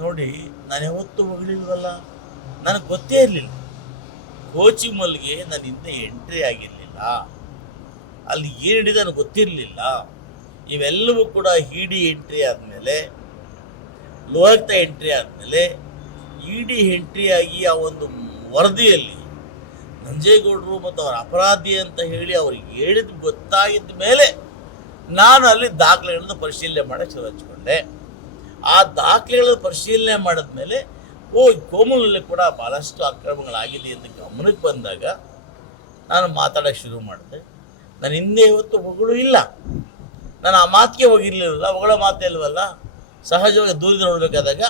ನೋಡಿ, ನಾನು ಯಾವತ್ತೂ ಮಗಳಿಲ್ವಲ್ಲ, ನನಗೆ ಗೊತ್ತೇ ಇರಲಿಲ್ಲ. ಕೋಚಿಮಲ್ಗೆ ನಾನು ಹಿಂದೆ ಎಂಟ್ರಿ ಆಗಿರಲಿಲ್ಲ, ಅಲ್ಲಿ ಏನು ಹಿಡಿದು ನನಗೆ ಗೊತ್ತಿರಲಿಲ್ಲ. ಇವೆಲ್ಲವೂ ಕೂಡ ಇಡಿ ಎಂಟ್ರಿ ಆದಮೇಲೆ, ಲೋಕಾಯುಕ್ತ ಎಂಟ್ರಿ ಆದಮೇಲೆ, ಇಡಿ ಎಂಟ್ರಿ ಆಗಿ ಆ ಒಂದು ವರದಿಯಲ್ಲಿ ನಂಜೇಗೌಡರು ಮತ್ತು ಅವರ ಅಪರಾಧಿ ಅಂತ ಹೇಳಿ ಅವ್ರಿಗೆ ಹೇಳಿದ ಗೊತ್ತಾಗಿದ್ದ ಮೇಲೆ ನಾನು ಅಲ್ಲಿ ದಾಖಲೆಗಳನ್ನು ಪರಿಶೀಲನೆ ಮಾಡೋಕ್ಕೆ ಶುರು ಹಚ್ಕೊಂಡೆ. ಆ ದಾಖಲೆಗಳನ್ನು ಪರಿಶೀಲನೆ ಮಾಡಿದ ಮೇಲೆ ಕೋಮುಲಲ್ಲಿ ಕೂಡ ಭಾಳಷ್ಟು ಅಕ್ರಮಗಳಾಗಿದೆ ಅಂತ ಗಮನಕ್ಕೆ ಬಂದಾಗ ನಾನು ಮಾತಾಡೋಕ್ಕೆ ಶುರು ಮಾಡಿದೆ. ನಾನು ಹಿಂದೆ ಇವತ್ತು ಹೊಗಳು ಇಲ್ಲ, ನಾನು ಆ ಮಾತಿಗೆ ಹೋಗಿರಲಿಲ್ಲ, ಹೊಗಳ ಮಾತೇ ಇಲ್ವಲ್ಲ, ಸಹಜವಾಗಿ ದೂರದಿಂದ ನೋಡಬೇಕಾದಾಗ.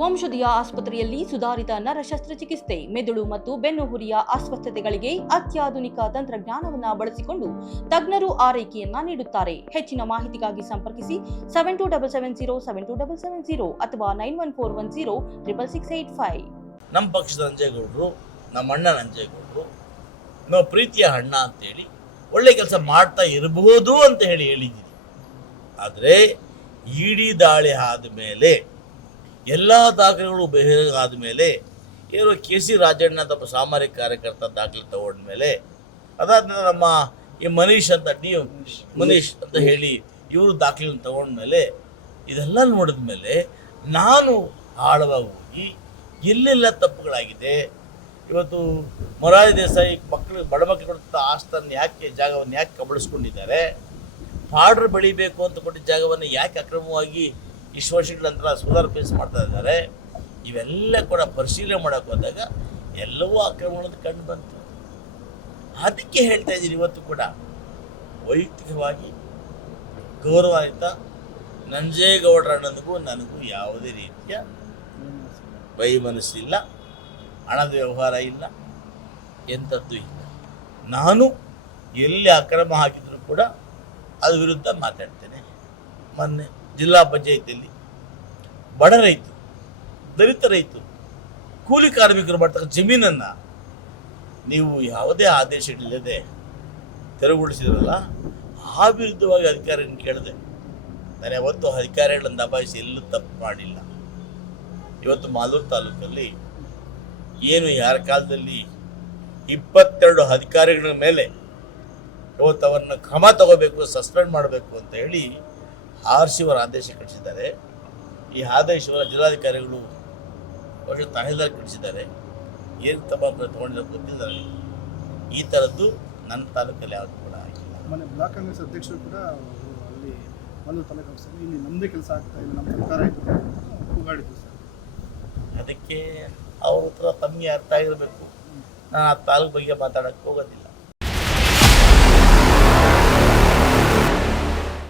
ವಂಶದಿಯ ಆಸ್ಪತ್ರೆಯಲ್ಲಿ ಸುಧಾರಿತ ನರ ಶಸ್ತ್ರಚಿಕಿತ್ಸೆ, ಮೆದುಳು ಮತ್ತು ಬೆನ್ನುಹುರಿಯ ಅಸ್ವಸ್ಥತೆಗಳಿಗೆ ಅತ್ಯಾಧುನಿಕ ತಂತ್ರಜ್ಞಾನವನ್ನು ಬಳಸಿಕೊಂಡು ತಜ್ಞರು ಆರೈಕೆಯನ್ನ ನೀಡುತ್ತಾರೆ. ಹೆಚ್ಚಿನ ಮಾಹಿತಿಗಾಗಿ ಸಂಪರ್ಕಿಸಿ 7277072770 ಅಥವಾ 9141066685. ನಮ್ಮ ಪಕ್ಷದ ನಂಜೇಗೌಡರು, ನಮ್ಮ ಅಣ್ಣ ನಂಜೇಗೌಡರು, ನಮ್ಮ ಪ್ರೀತಿಯ ಅಣ್ಣ ಅಂತೇಳಿ ಒಳ್ಳೆ ಕೆಲಸ ಮಾಡ್ತಾ ಇರಬಹುದು ಅಂತ ಹೇಳಿದ್ದೀನಿ. ಆದರೆ ಇಡಿ ದಾಳಿ ಆದಮೇಲೆ, ಎಲ್ಲ ದಾಖಲೆಗಳು ಬಹಿರಂಗ ಆದಮೇಲೆ, ಏನೋ KC ರಾಜಣ್ಣ ಅಂತ ಸಾಮಾನ್ಯ ಕಾರ್ಯಕರ್ತ ದಾಖಲೆ ತಗೊಂಡ್ಮೇಲೆ, ಅದಾದ್ಮೇಲೆ ನಮ್ಮ ಈ ಮನೀಶ್ ಅಂತ ಹೇಳಿ ಇವರು ದಾಖಲೆಯನ್ನು ತಗೊಂಡ್ಮೇಲೆ, ಇದೆಲ್ಲ ನೋಡಿದ ಮೇಲೆ ನಾನು ಆಳವಾಗಿ ಹೋಗಿ ಎಲ್ಲೆಲ್ಲ ತಪ್ಪುಗಳಾಗಿದೆ, ಇವತ್ತು ಮೊರಾರ್ಜಿ ದೇಸಾಯಿ ಮಕ್ಕಳು ಬಡ ಮಕ್ಕಳು ಕೊಡ್ತ ಆಸ್ತನ್ನು ಜಾಗವನ್ನು ಯಾಕೆ ಕಬಳಿಸ್ಕೊಂಡಿದ್ದಾರೆ, ಪಾಡ್ರು ಬೆಳಿಬೇಕು ಅಂತ ಕೊಟ್ಟಿದ್ದ ಜಾಗವನ್ನು ಯಾಕೆ ಅಕ್ರಮವಾಗಿ ಇಷ್ಟು ವರ್ಷಗಳ ನಂತರ ಸೋಲಾರ್ ಪೇಸ್ ಮಾಡ್ತಾ ಇದ್ದಾರೆ, ಇವೆಲ್ಲ ಕೂಡ ಪರಿಶೀಲನೆ ಮಾಡೋಕೆ ಹೋದಾಗ ಎಲ್ಲವೂ ಅಕ್ರಮಗಳನ್ನು ಕಂಡು ಬಂತು. ಅದಕ್ಕೆ ಹೇಳ್ತಾ ಇದ್ದೀನಿ, ಇವತ್ತು ಕೂಡ ವೈಯಕ್ತಿಕವಾಗಿ ಗೌರವಾನ್ವಿತ ನಂಜೇಗೌಡರ ಅಣ್ಣನಿಗೂ ನನಗೂ ಯಾವುದೇ ರೀತಿಯ ವೈಮನಸ್ಸಿಲ್ಲ, ಹಣದ ವ್ಯವಹಾರ ಇಲ್ಲ, ಎಂಥದ್ದು ಇಲ್ಲ. ನಾನು ಎಲ್ಲಿ ಅಕ್ರಮ ಹಾಕಿದರೂ ಕೂಡ ಅದ್ರ ವಿರುದ್ಧ ಮಾತಾಡ್ತೇನೆ. ಮೊನ್ನೆ ಜಿಲ್ಲಾ ಪಂಚಾಯಿತಿಯಲ್ಲಿ ಬಡ ರೈತರು, ದಲಿತ ರೈತರು, ಕೂಲಿ ಕಾರ್ಮಿಕರು ಮಾಡ್ತಕ್ಕ ಜಮೀನನ್ನು ನೀವು ಯಾವುದೇ ಆದೇಶಗಳಿಲ್ಲದೆ ತೆರವುಗೊಳಿಸಿದ್ರಲ್ಲ, ಆ ವಿರುದ್ಧವಾಗಿ ಅಧಿಕಾರಿಯನ್ನು ಕೇಳಿದೆ. ನಾನು ಯಾವತ್ತೂ ಅಧಿಕಾರಿಗಳನ್ನು ದಬಾಯಿಸಿ ಎಲ್ಲೂ ತಪ್ಪು ಮಾಡಿಲ್ಲ. ಇವತ್ತು ಮಾಲೂರು ತಾಲೂಕಲ್ಲಿ ಏನು ಯಾರ ಕಾಲದಲ್ಲಿ 22 ಅಧಿಕಾರಿಗಳ ಮೇಲೆ ಇವತ್ತು ಅವರನ್ನು ಕ್ರಮ ತಗೋಬೇಕು, ಸಸ್ಪೆಂಡ್ ಮಾಡಬೇಕು ಅಂತ ಹೇಳಿ ಆರ್ಸಿವರ ಆದೇಶ ಕಳಿಸಿದ್ದಾರೆ. ಈ ಆದೇಶವನ್ನು ಜಿಲ್ಲಾಧಿಕಾರಿಗಳು ತಹಸೀಲ್ದಾರ್ ಕಳಿಸಿದ್ದಾರೆ. ಏನು ತಗೊಂಡಿರೋ ಗೊತ್ತಿಲ್ಲ. ಈ ಥರದ್ದು ನನ್ನ ತಾಲೂಕಲ್ಲಿ ಯಾವುದು ಕೂಡ ಆಗಿಲ್ಲ. ಮೊನ್ನೆ ಬ್ಲಾಕ್ ಕಾಂಗ್ರೆಸ್ ಅಧ್ಯಕ್ಷರು ಕೂಡ ಅಲ್ಲಿ ಮಾಲೂರು ತಾಲೂಕು ಇಲ್ಲಿ ನಮ್ಮದೇ ಕೆಲಸ ಆಗ್ತಾ ಇಲ್ಲ, ನಮ್ಮ ಸರ್ಕಾರ ಆಯಿತು ಕೂಗಾಡಿದ್ರು ಸರ್. ಅದಕ್ಕೆ ಅವ್ರ ಹತ್ರ ತಮಗೆ ಅರ್ಥ ಆಗಿರಬೇಕು. ನಾನು ಆ ತಾಲೂಕು ಬಗ್ಗೆ ಮಾತಾಡೋಕ್ಕೆ ಹೋಗೋದಿಲ್ಲ.